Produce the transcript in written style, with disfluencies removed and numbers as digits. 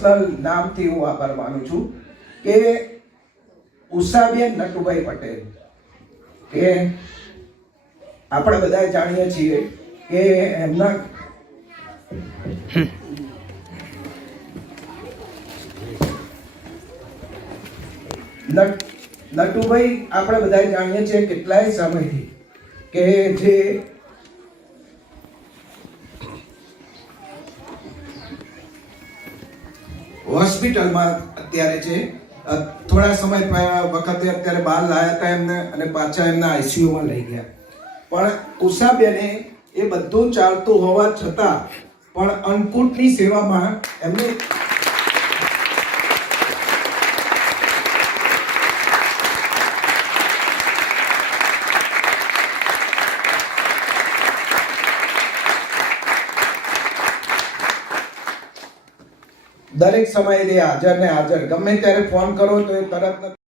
Personal નામથી હું આભાર માનું છું કે ઉષાબેન નટુભાઈ પટેલ, કે આપણે બધા જાણીએ છીએ કે એમના નટુભાઈ આપણે બધા જાણીએ છીએ કેટલાય સમયથી કે જે હોસ્પિટલમાં અત્યારે છે, થોડા સમય વખતે અત્યારે બહાર લાયા હતા એમને અને પાછા એમના આઈસીયુમાં લઈ ગયા. પણ ઉષાબેને એ બધું ચાલતું હોવા છતાં પણ અન્નકૂટની સેવામાં એમને દરેક સમયે હાજર ને હાજર, ગમે ત્યારે ફોન કરો તો એ તરત